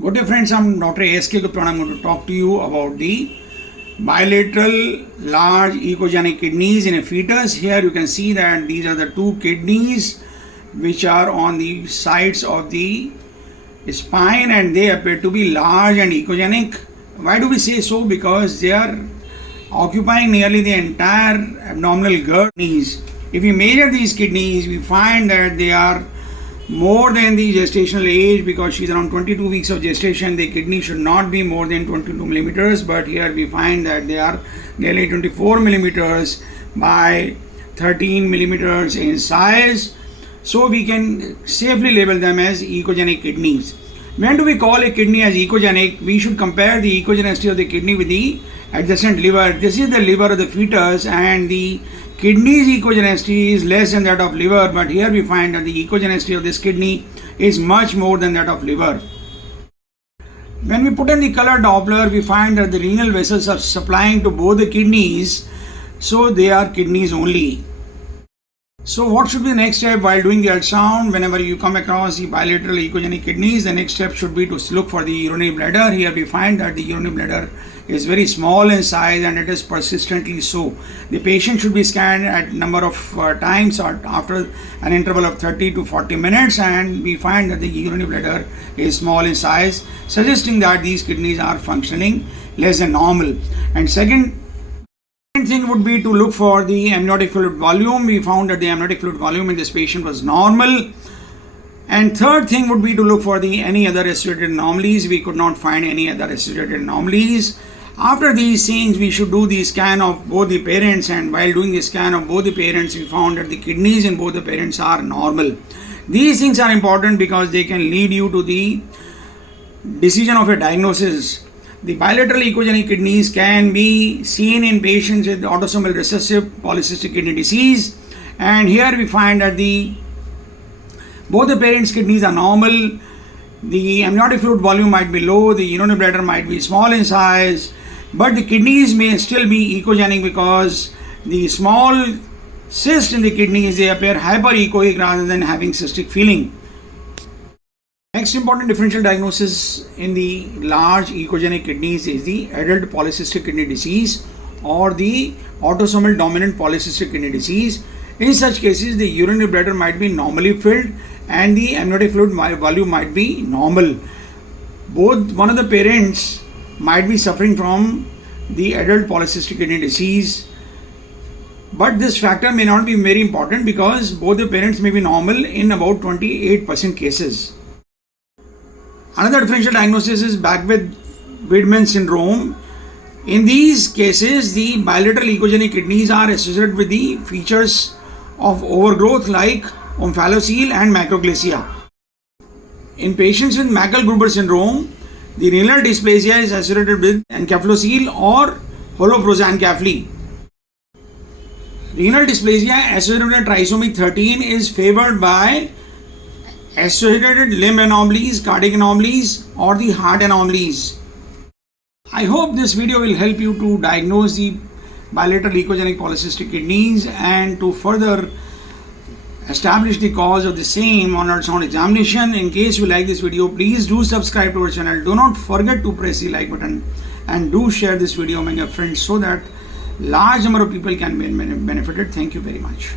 Good day friends, I'm Dr. A.S.K. Gupta and I'm going to talk to you about the bilateral large echogenic kidneys in a fetus. Here you can see that these are the two kidneys which are on the sides of the spine and they appear to be large and echogenic. Why do we say so? Because they are occupying nearly the entire abdominal girth. If we measure these kidneys, we find that they are more than the gestational age. Because she's around 22 weeks of gestation, the kidney should not be more than 22 millimeters, but here we find that they are nearly 24 millimeters by 13 millimeters in size. So we can safely label them as echogenic kidneys. When do we call a kidney as echogenic? We should compare the echogenicity of the kidney with the adjacent liver. This is the liver of the fetus and the kidney's echogenicity is less than that of liver, but here we find that the echogenicity of this kidney is much more than that of liver. When we put in the color Doppler, we find that the renal vessels are supplying to both the kidneys, so they are kidneys only. So what should be the next step while doing the ultrasound? Whenever you come across the bilateral echogenic kidneys, the next step should be to look for the urinary bladder. Here we find that the urinary bladder is very small in size and it is persistently so. The patient should be scanned at number of times or after an interval of 30 to 40 minutes, and we find that the urinary bladder is small in size, suggesting that these kidneys are functioning less than normal. And second thing would be to look for the amniotic fluid volume. We found that the amniotic fluid volume in this patient was normal. And third thing would be to look for the any other associated anomalies. We could not find any other associated anomalies. After these things, we should do the scan of both the parents, and while doing the scan of both the parents, we found that the kidneys in both the parents are normal. These things are important because they can lead you to the decision of a diagnosis. The bilateral echogenic kidneys can be seen in patients with autosomal recessive polycystic kidney disease, and here we find that both the parents' kidneys are normal. The amniotic fluid volume might be low, the urinary bladder might be small in size, but the kidneys may still be echogenic because the small cyst in the kidneys, they appear hyperechoic rather than having cystic feeling. Next important differential diagnosis in the large echogenic kidneys is the adult polycystic kidney disease or the autosomal dominant polycystic kidney disease. In such cases, the urinary bladder might be normally filled and the amniotic fluid volume might be normal. One of the parents might be suffering from the adult polycystic kidney disease, but this factor may not be very important because both the parents may be normal in about 28% cases. Another differential diagnosis is Beckwith-Wiedemann syndrome. In these cases, the bilateral echogenic kidneys are associated with the features of overgrowth like omphalocele and macroglycia. In patients with Mackel-Gruber syndrome, the renal dysplasia is associated with encephalocele or holoprosencephaly. Renal dysplasia associated with trisomy 13 is favored by associated limb anomalies, cardiac anomalies, or the heart anomalies. I hope this video will help you to diagnose the bilateral echogenic polycystic kidneys and to further establish the cause of the same on ultrasound examination. In case you like this video, please do subscribe to our channel. Do not forget to press the like button and do share this video among your friends so that large number of people can be benefited. Thank you very much.